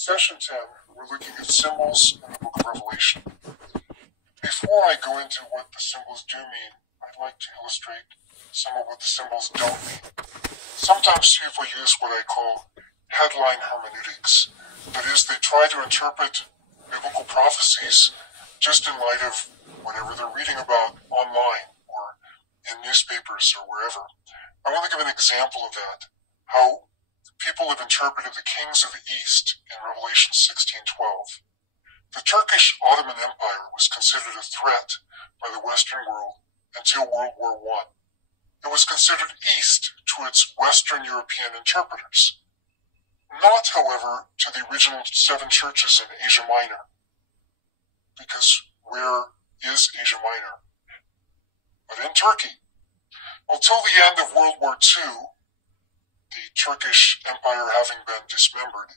Session 10, we're looking at symbols in the book of Revelation. Before I go into what the symbols do mean, I'd like to illustrate some of what the symbols don't mean. Sometimes people use what I call headline hermeneutics. That is, they try to interpret biblical prophecies just in light of whatever they're reading about online or in newspapers or wherever. I want to give an example of that, how people have interpreted the kings of the East in Revelation 16:12. The Turkish Ottoman Empire was considered a threat by the Western world until World War I. It was considered East to its Western European interpreters. Not, however, to the original 7 churches in Asia Minor. Because where is Asia Minor? But in Turkey. Until the end of World War II, the Turkish Empire having been dismembered,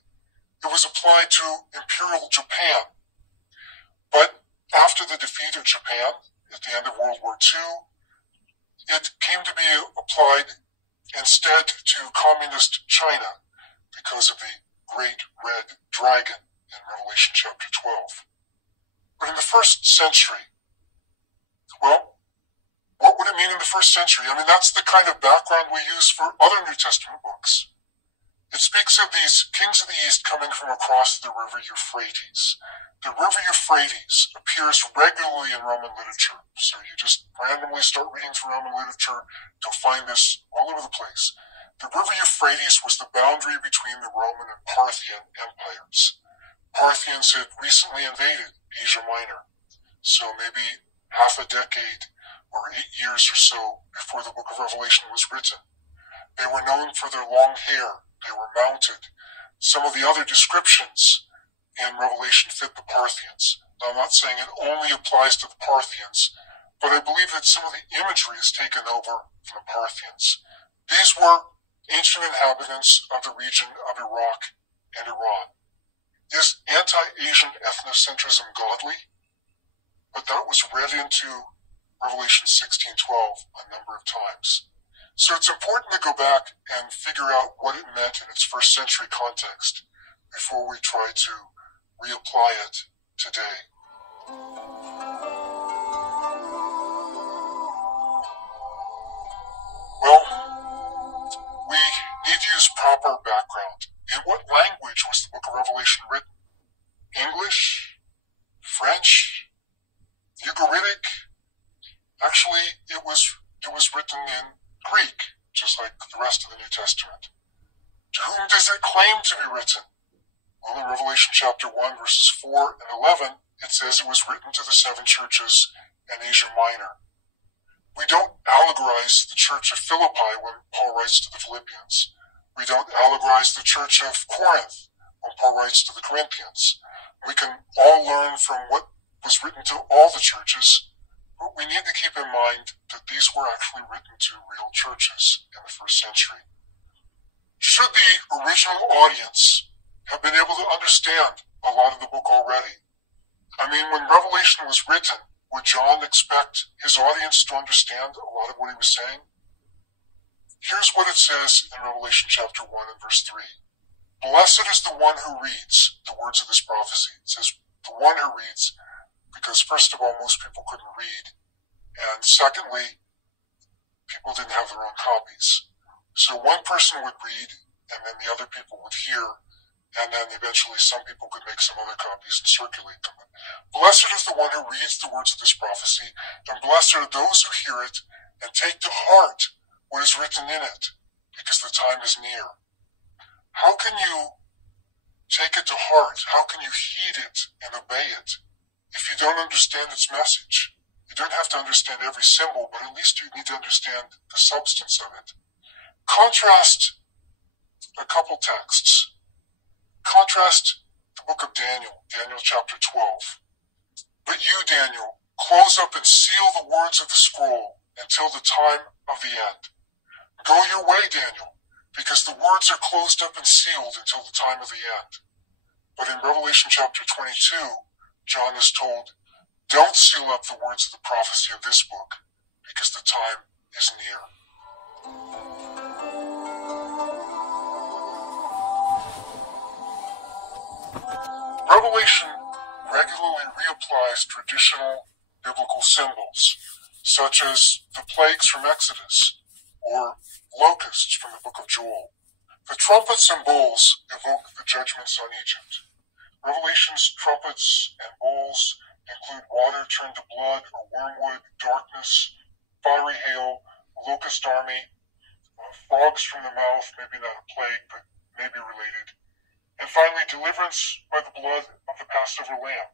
it was applied to Imperial Japan. But after the defeat of Japan at the end of World War II, it came to be applied instead to Communist China because of the Great Red Dragon in Revelation chapter 12. But in the first century, well, what would it mean in the first century? I mean, that's the kind of background we use for other New Testament books. It speaks of these kings of the East coming from across the river Euphrates. The river Euphrates appears regularly in Roman literature. So you just randomly start reading through Roman literature, you'll find this all over the place. The river Euphrates was the boundary between the Roman and Parthian empires. Parthians had recently invaded Asia Minor. So maybe half a decade or 8 years or so before the book of Revelation was written. They were known for their long hair. They were mounted. Some of the other descriptions in Revelation fit the Parthians. Now, I'm not saying it only applies to the Parthians, but I believe that some of the imagery is taken over from the Parthians. These were ancient inhabitants of the region of Iraq and Iran. Is anti-Asian ethnocentrism godly? But that was read into Revelation 16:12 a number of times. So it's important to go back and figure out what it meant in its first century context before we try to reapply it today. Well, we need to use proper background. In what language was the book of Revelation written? English? French? Ugaritic? Actually, it was written in Greek, just like the rest of the New Testament. To whom does it claim to be written? Well, in Revelation chapter 1, verses 4 and 11, it says it was written to the 7 churches in Asia Minor. We don't allegorize the church of Philippi when Paul writes to the Philippians. We don't allegorize the church of Corinth when Paul writes to the Corinthians. We can all learn from what was written to all the churches, but we need to keep in mind that these were actually written to real churches in the first century. Should the original audience have been able to understand a lot of the book already? I mean, when Revelation was written, would John expect his audience to understand a lot of what he was saying? Here's what it says in Revelation chapter 1 and verse 3. Blessed is the one who reads the words of this prophecy. It says the one who reads, because first of all, most people couldn't read. And secondly, people didn't have their own copies. So one person would read, and then the other people would hear, and then eventually some people could make some other copies and circulate them. Blessed is the one who reads the words of this prophecy, and blessed are those who hear it and take to heart what is written in it, because the time is near. How can you take it to heart? How can you heed it and obey it if you don't understand its message? You don't have to understand every symbol, but at least you need to understand the substance of it. Contrast a couple texts. Contrast the book of Daniel, Daniel chapter 12. But you, Daniel, close up and seal the words of the scroll until the time of the end. Go your way, Daniel, because the words are closed up and sealed until the time of the end. But in Revelation chapter 22, John is told, don't seal up the words of the prophecy of this book, because the time is near. Revelation regularly reapplies traditional biblical symbols, such as the plagues from Exodus or locusts from the book of Joel. The trumpets and bowls evoke the judgments on Egypt. Revelation's trumpets and bowls include water turned to blood or wormwood, darkness, fiery hail, locust army, frogs from the mouth, maybe not a plague, but maybe related. And finally, deliverance by the blood of the Passover lamb.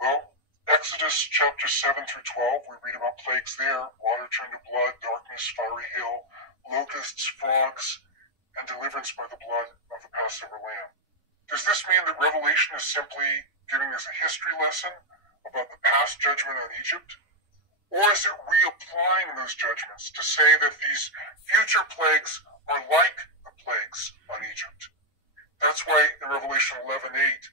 Well, Exodus chapter 7 through 12, we read about plagues there, water turned to blood, darkness, fiery hail, locusts, frogs, and deliverance by the blood of the Passover lamb. Does this mean that Revelation is simply giving us a history lesson about the past judgment on Egypt? Or is it reapplying those judgments to say that these future plagues are like the plagues on Egypt? That's why in Revelation 11:8,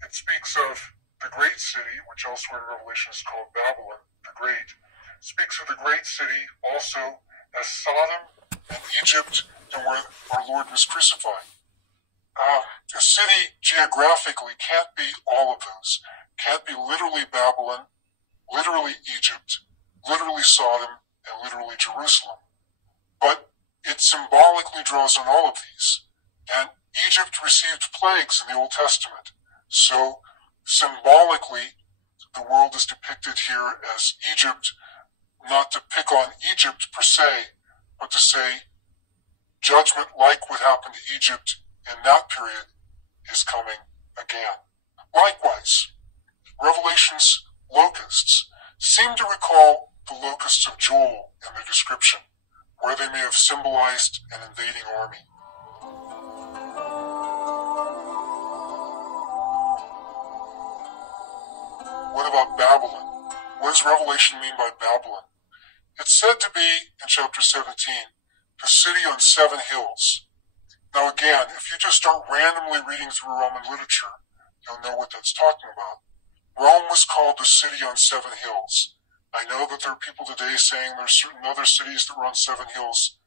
it speaks of the great city, which elsewhere in Revelation is called Babylon, the Great, speaks of the great city also as Sodom and Egypt, and where our Lord was crucified. The city geographically can't be all of those. Can't be literally Babylon, literally Egypt, literally Sodom, and literally Jerusalem. But it symbolically draws on all of these. And Egypt received plagues in the Old Testament. So symbolically, the world is depicted here as Egypt, not to pick on Egypt per se, but to say judgment like what happened to Egypt in that period is coming again. Likewise, Revelation's locusts seem to recall the locusts of Joel in the description, where they may have symbolized an invading army. What about Babylon? What does Revelation mean by Babylon? It's said to be, in chapter 17, the city on 7 hills. Now again, if you just start randomly reading through Roman literature, you'll know what that's talking about. Rome was called the city on 7 hills. I know that there are people today saying there's certain other cities that were on 7 hills.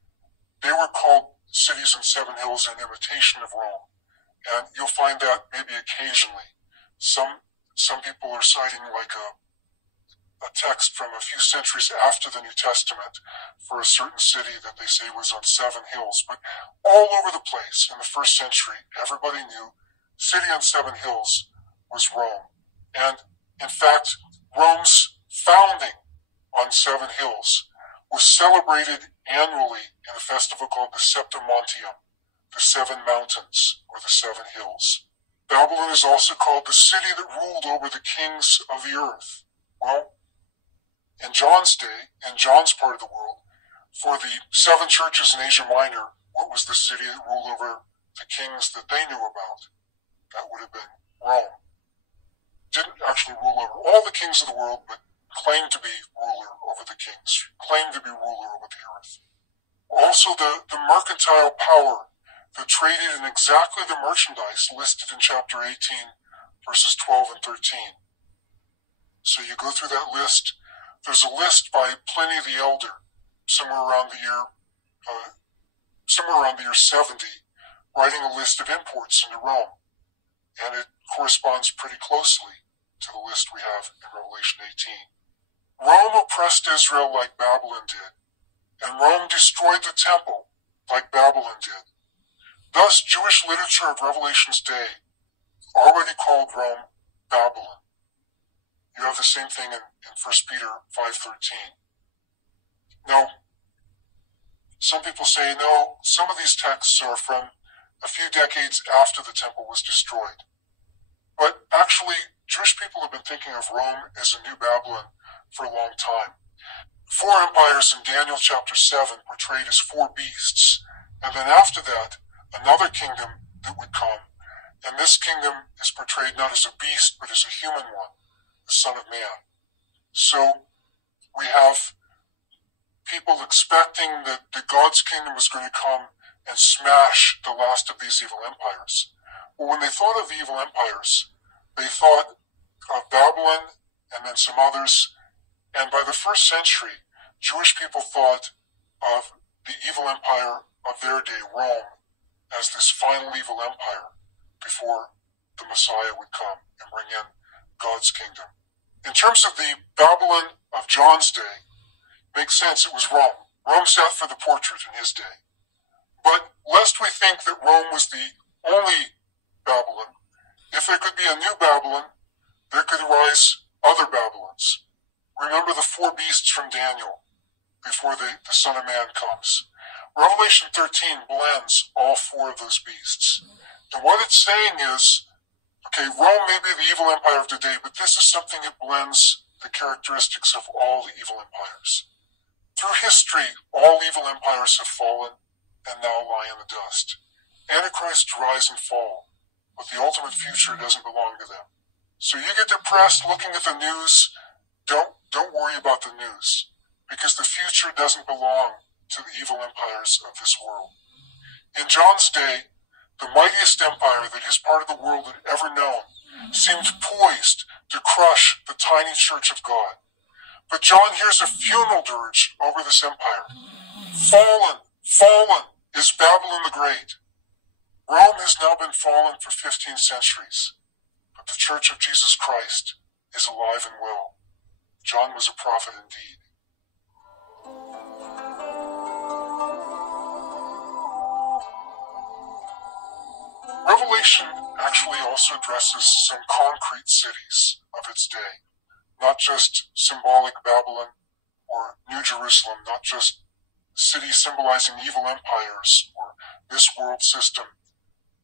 They were called cities on 7 hills in imitation of Rome. And you'll find that maybe occasionally. Some people are citing like a text from a few centuries after the New Testament for a certain city that they say was on 7 hills. But all over the place in the first century, everybody knew city on 7 hills was Rome. And in fact, Rome's founding on 7 hills was celebrated annually in a festival called the Septimontium, the 7 mountains or the 7 hills. Babylon is also called the city that ruled over the kings of the earth. Well, in John's day, in John's part of the world, for the 7 churches in Asia Minor, what was the city that ruled over the kings that they knew about? That would have been Rome. Didn't actually rule over all the kings of the world, but claimed to be ruler over the kings, claimed to be ruler over the earth. Also, the mercantile power that traded in exactly the merchandise listed in chapter 18, verses 12 and 13. So you go through that list. There's a list by Pliny the Elder, somewhere around the year 70, writing a list of imports into Rome. And it corresponds pretty closely to the list we have in Revelation 18. Rome oppressed Israel like Babylon did, and Rome destroyed the temple like Babylon did. Thus, Jewish literature of Revelation's day already called Rome Babylon. You have the same thing in 1 Peter 5:13. Now, some people say, no, some of these texts are from a few decades after the temple was destroyed. But actually, Jewish people have been thinking of Rome as a new Babylon for a long time. 4 empires in Daniel chapter 7 portrayed as 4 beasts, and then after that, another kingdom that would come, and this kingdom is portrayed not as a beast, but as a human one, the Son of Man. So we have people expecting that God's kingdom was going to come and smash the last of these evil empires. Well, when they thought of the evil empires, they thought of Babylon and then some others, and by the 1st century, Jewish people thought of the evil empire of their day, Rome, as this final evil empire before the Messiah would come and bring in God's kingdom. In terms of the Babylon of John's day, makes sense, it was Rome. Rome sat for the portrait in his day. But lest we think that Rome was the only Babylon, if there could be a new Babylon, there could arise other Babylons. Remember the four beasts from Daniel before the Son of Man comes. Revelation 13 blends all four of those beasts. And what it's saying is, okay, Rome may be the evil empire of today, but this is something that blends the characteristics of all the evil empires. Through history, all evil empires have fallen and now lie in the dust. Antichrists rise and fall, but the ultimate future doesn't belong to them. So you get depressed looking at the news, don't worry about the news, because the future doesn't belong to the evil empires of this world. In John's day, the mightiest empire that his part of the world had ever known seemed poised to crush the tiny church of God. But John hears a funeral dirge over this empire. Fallen, fallen is Babylon the Great. Rome has now been fallen for 15 centuries, but the Church of Jesus Christ is alive and well. John was a prophet indeed. Revelation actually also addresses some concrete cities of its day, not just symbolic Babylon or New Jerusalem, not just cities symbolizing evil empires or this world system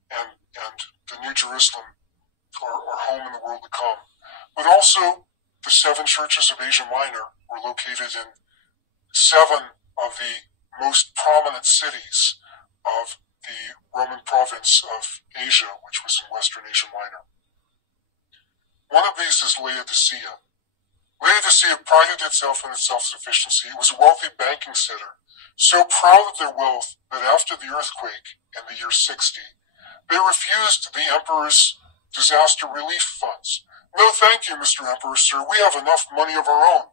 and the New Jerusalem or home in the world to come, but also the 7 churches of Asia Minor were located in 7 of the most prominent cities of the Roman province of Asia, which was in Western Asia Minor. One of these is Laodicea. Laodicea prided itself in its self-sufficiency. It was a wealthy banking center, so proud of their wealth that after the earthquake in the year 60, they refused the emperor's disaster relief funds. No, thank you, Mr. Emperor, sir. We have enough money of our own.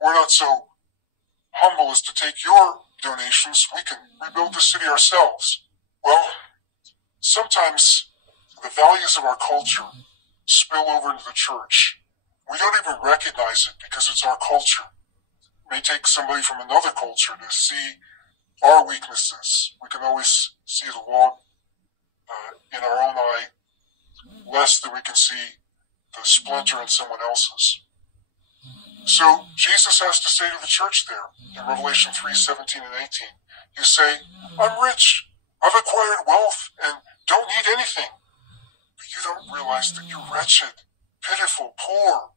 We're not so humble as to take your donations. We can rebuild the city ourselves. Well, sometimes the values of our culture spill over into the church. We don't even recognize it because it's our culture. It may take somebody from another culture to see our weaknesses. We can always see the log in our own eye less than we can see the splinter in someone else's. So Jesus has to say to the church there in Revelation 3:17 and 18, you say, I'm rich, I've acquired wealth, and don't need anything. But you don't realize that you're wretched, pitiful, poor.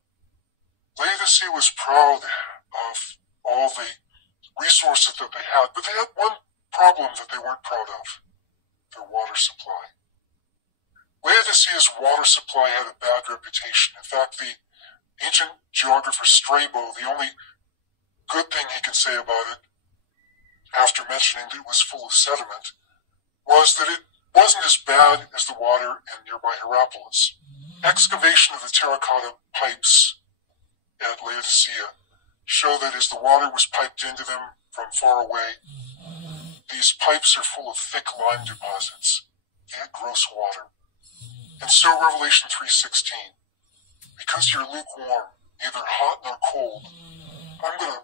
Laodicea was proud of all the resources that they had, but they had one problem that they weren't proud of, their water supply. Laodicea's water supply had a bad reputation. In fact, the ancient geographer Strabo, the only good thing he could say about it, after mentioning that it was full of sediment, was that it wasn't as bad as the water in nearby Hierapolis. Excavation of the terracotta pipes at Laodicea show that as the water was piped into them from far away, these pipes are full of thick lime deposits. They had gross water. And so Revelation 3:16, because you're lukewarm, neither hot nor cold, I'm going to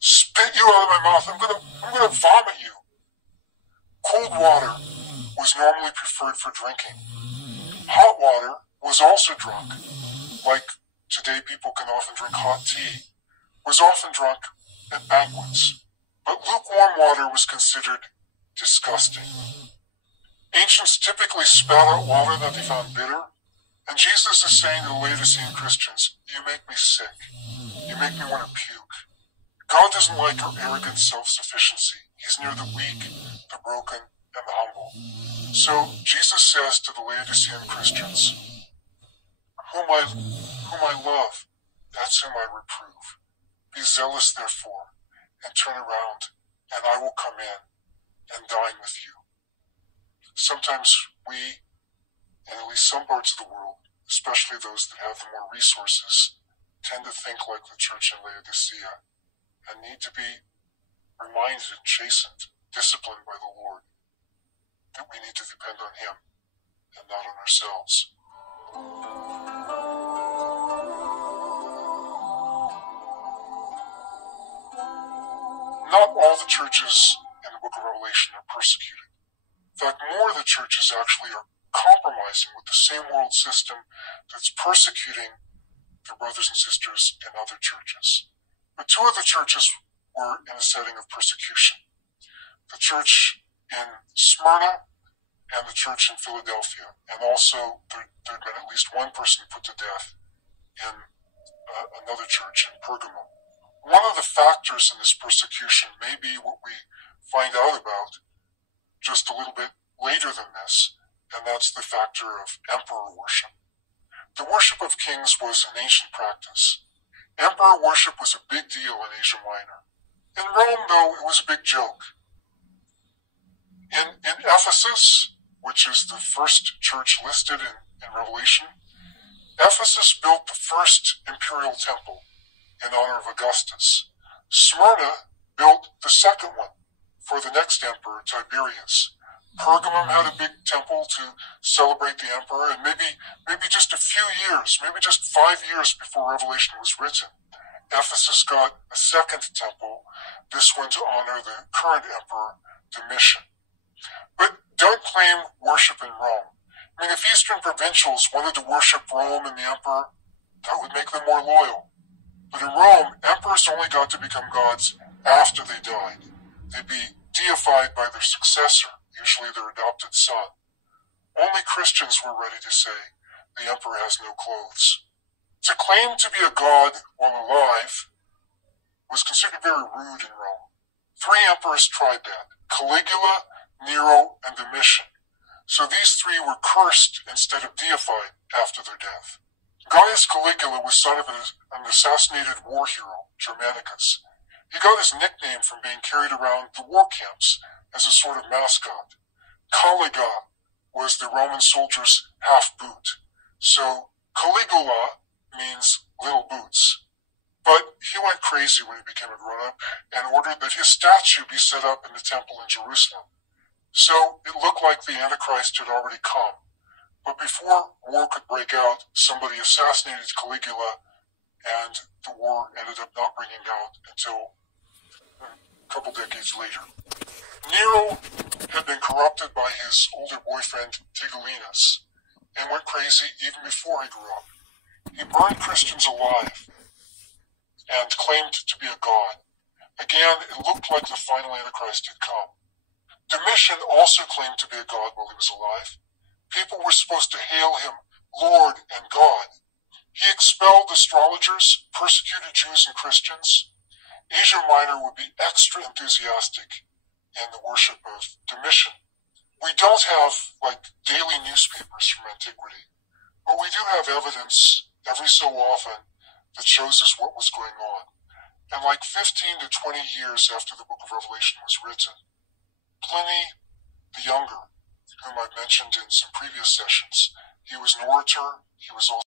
spit you out of my mouth. I'm going to vomit you. Cold water was normally preferred for drinking. Hot water was also drunk. Like today people can often drink hot tea, was often drunk at banquets. But lukewarm water was considered disgusting. Ancients typically spat out water that they found bitter, and Jesus is saying to the Laodicean Christians, you make me sick. You make me want to puke. God doesn't like our arrogant self-sufficiency. He's near the weak, the broken, and the humble. So Jesus says to the Laodicean Christians, whom I love, that's whom I reprove. Be zealous, therefore, and turn around, and I will come in and dine with you. Sometimes we, in at least some parts of the world, especially those that have the more resources, tend to think like the church in Laodicea and need to be reminded and chastened, disciplined by the Lord, that we need to depend on Him and not on ourselves. Not all the churches in the book of Revelation are persecuted. In fact, more of the churches actually are compromising with the same world system that's persecuting their brothers and sisters in other churches. But two of the churches were in a setting of persecution. The church in Smyrna and the church in Philadelphia. And also, there'd been at least one person put to death in another church in Pergamum. One of the factors in this persecution may be what we find out about just a little bit later than this, and that's the factor of emperor worship. The worship of kings was an ancient practice. Emperor worship was a big deal in Asia Minor. In Rome, though, it was a big joke. In Ephesus, which is the first church listed in Revelation, Ephesus built the first imperial temple in honor of Augustus. Smyrna built the second one for the next emperor, Tiberius. Pergamum had a big temple to celebrate the emperor, and maybe just a few years, maybe just 5 years before Revelation was written, Ephesus got a second temple, this one to honor the current emperor, Domitian. But don't claim worship in Rome. I mean, if Eastern provincials wanted to worship Rome and the emperor, that would make them more loyal. But in Rome, emperors only got to become gods after they died. They'd be deified by their successor, usually their adopted son. Only Christians were ready to say, the emperor has no clothes. To claim to be a god while alive was considered very rude in Rome. 3 emperors tried that: Caligula, Nero, and Domitian. So these 3 were cursed instead of deified after their death. Gaius Caligula was son of an assassinated war hero, Germanicus. He got his nickname from being carried around the war camps as a sort of mascot. Caliga was the Roman soldier's half-boot. So Caligula means little boots. But he went crazy when he became a grown-up and ordered that his statue be set up in the temple in Jerusalem. So it looked like the Antichrist had already come. But before war could break out, somebody assassinated Caligula, and the war ended up not breaking out until a couple decades later. Nero had been corrupted by his older boyfriend, Tigellinus, and went crazy even before he grew up. He burned Christians alive and claimed to be a god. Again, it looked like the final Antichrist had come. Domitian also claimed to be a god while he was alive. People were supposed to hail him Lord and God. He expelled astrologers, persecuted Jews and Christians. Asia Minor would be extra enthusiastic in the worship of Domitian. We don't have, daily newspapers from antiquity, but we do have evidence every so often that shows us what was going on. And 15 to 20 years after the book of Revelation was written, Pliny the Younger, whom I've mentioned in some previous sessions, he was an orator, he was also